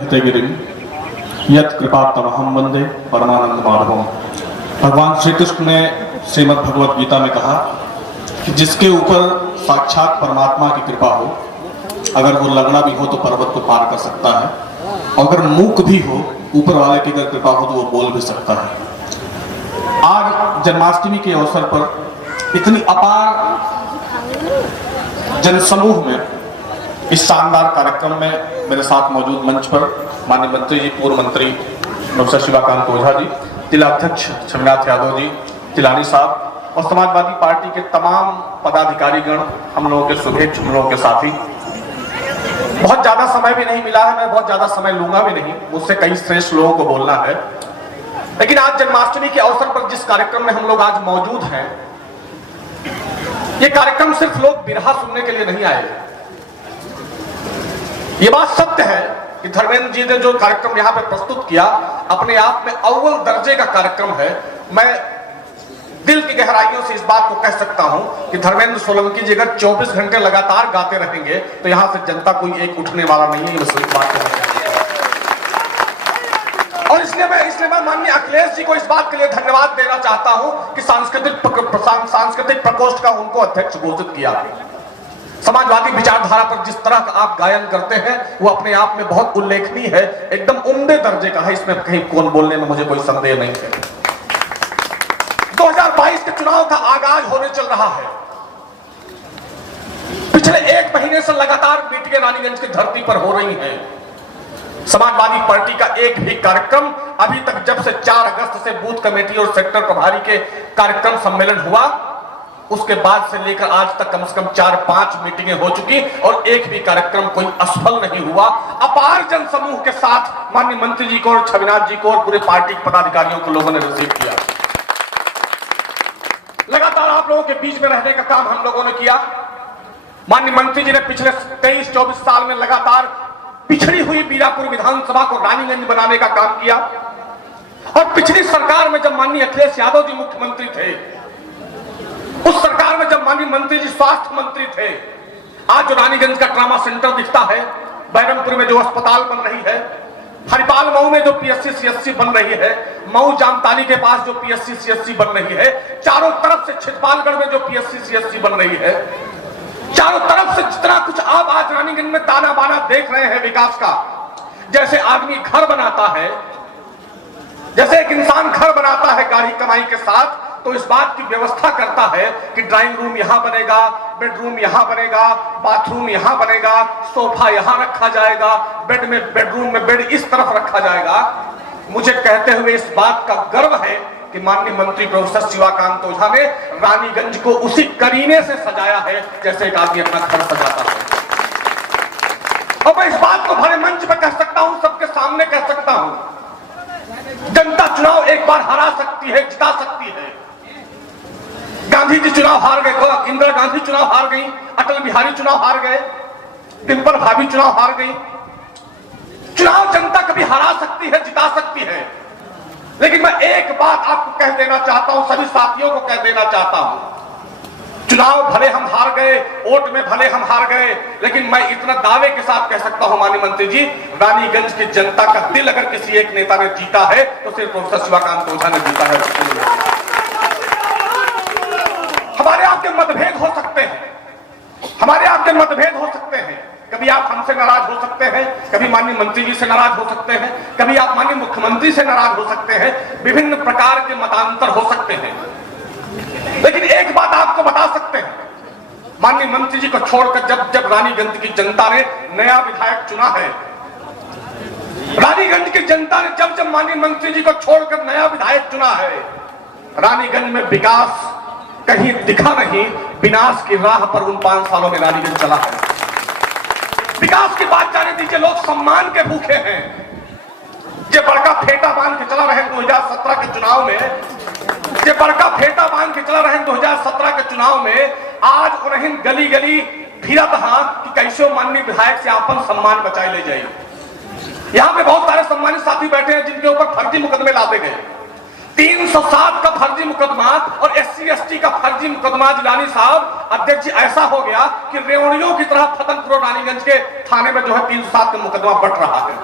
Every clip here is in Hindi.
यत् कृपात्तमहं वंदे परमानंद माधवम। भगवान श्री कृष्ण ने श्रीमद् भगवत गीता में कहा कि जिसके ऊपर साक्षात परमात्मा की कृपा हो, अगर वो लंगड़ा भी हो तो पर्वत को पार कर सकता है, और अगर मूक भी हो, ऊपर वाले की अगर कृपा हो तो वो बोल भी सकता है। आज जन्माष्टमी के अवसर पर इतनी अपार जनसमूह में इस शानदार कार्यक्रम में मेरे साथ मौजूद मंच पर माननीय मंत्री जी, पूर्व मंत्री प्रोफेसर शिवाकांत ओझा जी, जिलाध्यक्ष छविनाथ यादव जी, तिलानी साहब और समाजवादी पार्टी के तमाम पदाधिकारीगण, हम लोगों के शुभेच्छुक, हम लोगों के साथी। बहुत ज्यादा समय भी नहीं मिला है, मैं बहुत ज्यादा समय लूंगा भी नहीं, मुझसे कई श्रेष्ठ लोगों को बोलना है। लेकिन आज जन्माष्टमी के अवसर पर जिस कार्यक्रम में हम लोग आज मौजूद हैं, ये कार्यक्रम सिर्फ लोग बिरहा सुनने के लिए नहीं आए। ये बात सत्य है कि धर्मेंद्र जी ने जो कार्यक्रम यहाँ पे प्रस्तुत किया, अपने आप में अव्वल दर्जे का कार्यक्रम है। मैं दिल की गहराइयों से इस बात को कह सकता हूं कि धर्मेंद्र सोलंकी जी अगर 24 घंटे लगातार गाते रहेंगे तो यहां से जनता कोई एक उठने वाला नहीं है। ये बात और इसलिए मैं माननीय अखिलेश जी को इस बात के लिए धन्यवाद देना चाहता हूं कि सांस्कृतिक प्रकोष्ठ का उनको अध्यक्ष घोषित किया। समाजवादी विचारधारा पर जिस तरह का आप गायन करते हैं वो अपने आप में बहुत उल्लेखनीय है, एकदम उम्दे दर्जे का है, इसमें कहीं कौन बोलने में मुझे कोई संदेह नहीं है। 2022 के चुनाव का आगाज होने चल रहा है। पिछले एक महीने से लगातार मीटिंगें रानीगंज की धरती पर हो रही हैं। समाजवादी पार्टी का एक भी कार्यक्रम अभी तक, जब से 4 अगस्त से बूथ कमेटी और सेक्टर प्रभारी के कार्यक्रम सम्मेलन हुआ, उसके बाद से लेकर आज तक कम से कम 4-5 मीटिंगें हो चुकी और एक भी कार्यक्रम कोई असफल नहीं हुआ। अपार जन समूह के साथ माननीय मंत्री जी को और छविनाथ जी को और पूरे पार्टी के पदाधिकारियों को लोगों ने रिसीव किया। लगातार आप लोगों के बीच में रहने का काम हम लोगों ने किया। माननीय मंत्री जी ने पिछले 23-24 साल में लगातार पिछड़ी हुई बीरापुर विधानसभा को रानीगंज बनाने का काम किया। और पिछली सरकार में जब माननीय अखिलेश यादव जी मुख्यमंत्री थे, उस सरकार में जब माननीय मंत्री जी स्वास्थ्य मंत्री थे, आज जो रानीगंज का ट्रामा सेंटर दिखता है, बैरमपुर में जो अस्पताल बन रही है, हरिपाल मऊ में जो पीएससी सीएससी बन रही है, मऊ जामताली के पास जो पीएससी सीएससी बन रही है, चारों तरफ से छिटपालगढ़ में जो पीएससी सीएससी बन रही है, चारों तरफ से जितना कुछ आप आज रानीगंज में ताना बाना देख रहे हैं विकास का, जैसे आदमी घर बनाता है, जैसे एक इंसान घर बनाता है गाड़ी कमाई के साथ, तो इस बात की व्यवस्था करता है कि ड्राइंग रूम यहां बनेगा, बेडरूम यहां बनेगा, बाथरूम यहां बनेगा, सोफा यहां रखा जाएगा, बेडरूम में बेड इस तरफ रखा जाएगा। मुझे कहते हुए इस बात का गर्व है कि माननीय मंत्री प्रोफेसर शिवाकांत ओझा ने रानीगंज को उसी करीने से सजाया है जैसे एक आदमी अपना घर सजाता है। और मैं इस बात को भरे मंच पर कह सकता हूं, सबके सामने कह सकता हूं, जनता चुनाव एक बार हरा सकती है, जिता सकती है। गांधी जी चुनाव हार गए, इंदिरा गांधी चुनाव हार गई, अटल बिहारी चुनाव हार गए, डिंपल भाभी चुनाव हार गई। चुनाव जनता कभी हरा सकती है, जिता सकती है। लेकिन मैं एक बात आपको कह देना चाहता हूं, सभी साथियों को कह देना चाहता हूं, चुनाव भले हम हार गए, वोट में भले हम हार गए, लेकिन मैं इतना दावे के साथ कह सकता हूं माननीय मंत्री जी, रानीगंज की जनता का दिल अगर किसी एक नेता ने जीता है तो सिर्फ प्रोफेसर शिवाकांत ओझा ने जीता है। हमारे आपके मतभेद हो सकते हैं, हमारे आपके मतभेद हो सकते हैं, कभी आप हमसे नाराज हो सकते हैं, कभी माननीय मंत्री जी से नाराज हो सकते हैं, कभी आप माननीय मुख्यमंत्री से नाराज हो सकते हैं, विभिन्न प्रकार के मतांतर हो सकते हैं। लेकिन एक बात आपको बता सकते हैं, माननीय मंत्री जी को छोड़कर जब रानीगंज की जनता ने नया विधायक चुना है, रानीगंज की जनता ने जब माननीय मंत्री जी को छोड़कर नया विधायक चुना है, रानीगंज में विकास कहीं दिखा नहीं, विनाश की राह पर उन 5 सालों में रानीगंज चला है। विकास की बात जाने दीजिए, लोग सम्मान के भूखे हैं। जो बड़का फेटा बांध के चला रहे 2017 के चुनाव में, जो बड़का फेटा बांध के चला रहे 2017 के चुनाव में, आज उन्हें गली गली फिरत हाथ कि कैसे माननीय विधायक से अपन सम्मान बचाए ले जाए। यहाँ पे बहुत सारे सम्मानित साथी बैठे हैं जिनके ऊपर फर्जी मुकदमे लादे गए। 307 का फर्जी मुकदमा और SC ST का फर्जी मुकदमा जिलानी साहब अध्यक्ष जी ऐसा हो गया कि रेवड़ियों की तरह फतनपुर रानीगंज के थाने में जो है 307 का मुकदमा बढ़ रहा है।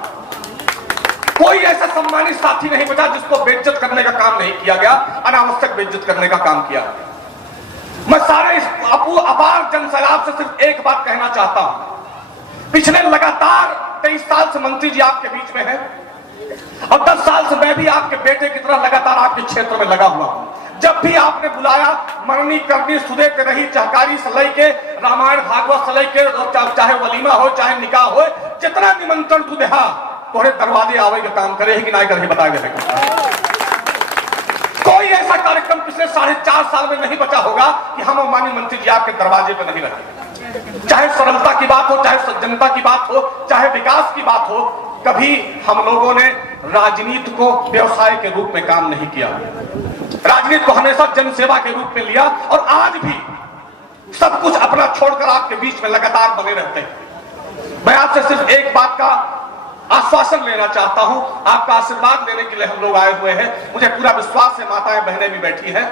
कोई ऐसा सम्मानित साथी नहीं बचा जिसको बेइज्जत करने का काम नहीं किया गया, अनावश्यक बेइज्जत करने का काम किया। मैं सारे इस अपार जनसैलाब से सिर्फ एक बात कहना चाहता हूं, पिछले लगातार 23 साल से मंत्री जी आपके बीच में हैं और 10 साल से मैं भी आपके बेटे की तरह लगातार आपके क्षेत्र में लगा हुआ हूं। जब भी आपने बुलाया, मरनी करनी सुदे पे रही, चहकारी से लेके रामायण भागवत से लेके, चाहे वलीमा हो चाहे निकाह हो, जितना निमंत्रण तू देहा तोहरे दरवाजे आवे का काम करे कि नहीं करे बता गए। कोई ऐसा कार्यक्रम पिछले 4.5 साल में नहीं बचा होगा कि हम माननीय मंत्री जी आपके दरवाजे पर नहीं रखे। चाहे सरलता की बात हो, चाहे सज्जनता की बात हो, चाहे विकास की बात हो, कभी हम लोगों ने राजनीति को व्यवसाय के रूप में काम नहीं किया। राजनीति को हमेशा जनसेवा के रूप में लिया और आज भी सब कुछ अपना छोड़कर आपके बीच में लगातार बने रहते हैं। मैं आपसे सिर्फ एक बात का आश्वासन लेना चाहता हूं, आपका आशीर्वाद लेने के लिए हम लोग आए हुए हैं। मुझे पूरा विश्वास है, माताएं बहनें भी बैठी हैं।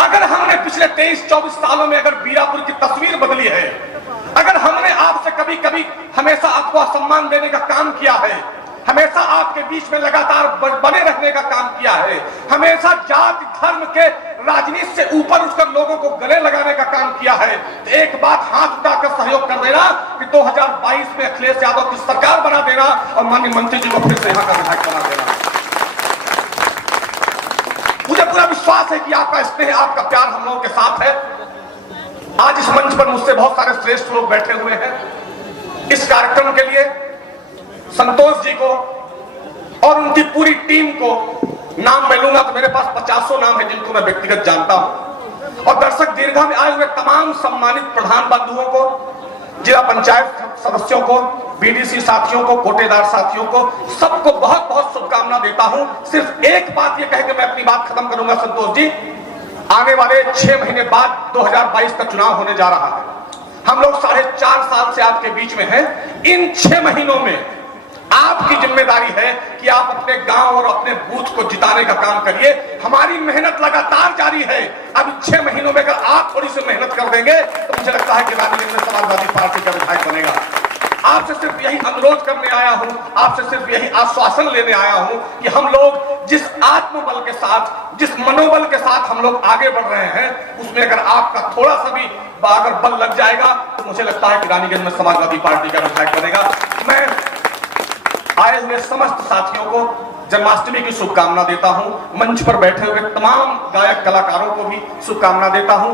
अगर हमने पिछले 23-24 सालों में अगर बीरापुर की तस्वीर बदली है, अगर हमने आपसे कभी कभी हमेशा आपको सम्मान देने का काम किया है, हमेशा आपके बीच में लगातार बने रहने का काम किया है, हमेशा जाति धर्म के राजनीति से ऊपर उठकर लोगों को गले लगाने का काम किया है, तो एक बात हाथ उठाकर सहयोग कर देना कि 2022 में अखिलेश यादव की सरकार बना देना और माननीय मंत्री जी को फिर से यहाँ का विधायक बना देना। मुझे पूरा विश्वास है कि आपका स्नेह, आपका प्यार हम लोगों के साथ है। आज इस मंच पर मुझसे बहुत सारे श्रेष्ठ लोग बैठे हुए हैं। इस कार्यक्रम के लिए संतोष जी को और उनकी पूरी टीम को नाम मैं लूंगा तो मेरे पास 50 नाम है जिनको मैं व्यक्तिगत जानता हूं, और दर्शक दीर्घा में आए हुए तमाम सम्मानित प्रधान बंधुओं को, जिला पंचायत सदस्यों को, बीडीसी साथियों को, कोटेदार साथियों को, सबको बहुत बहुत शुभकामना देता हूं। सिर्फ एक बात ये कह के मैं अपनी बात खत्म करूंगा संतोष जी, आने वाले 6 महीने बाद 2022 का चुनाव होने जा रहा है। हम लोग 4.5 साल से आपके बीच में हैं। इन 6 महीनों में आपकी जिम्मेदारी है कि आप अपने गांव और अपने बूथ को जिताने का काम करिए। हमारी मेहनत लगातार जारी है। अब 6 महीनों में अगर आप थोड़ी सी मेहनत कर देंगे तो मुझे लगता है कि रानीगंज में समाजवादी पार्टी का विधायक बनेगा। आपसे सिर्फ यही अनुरोध करने आया हूं, आपसे सिर्फ यही आश्वासन लेने आया हूं कि हम लोग जिस आत्मबल के साथ, जिस मनोबल के साथ हम लोग आगे बढ़ रहे हैं, उसमें अगर आपका थोड़ा सा भी अगर बल लग जाएगा तो मुझे लगता है कि रानीगंज में समाजवादी पार्टी का विधायक बनेगा। मैं आए हुए समस्त साथियों को जन्माष्टमी की शुभकामना देता हूं। मंच पर बैठे हुए तमाम गायक कलाकारों को भी शुभकामना देता हूं।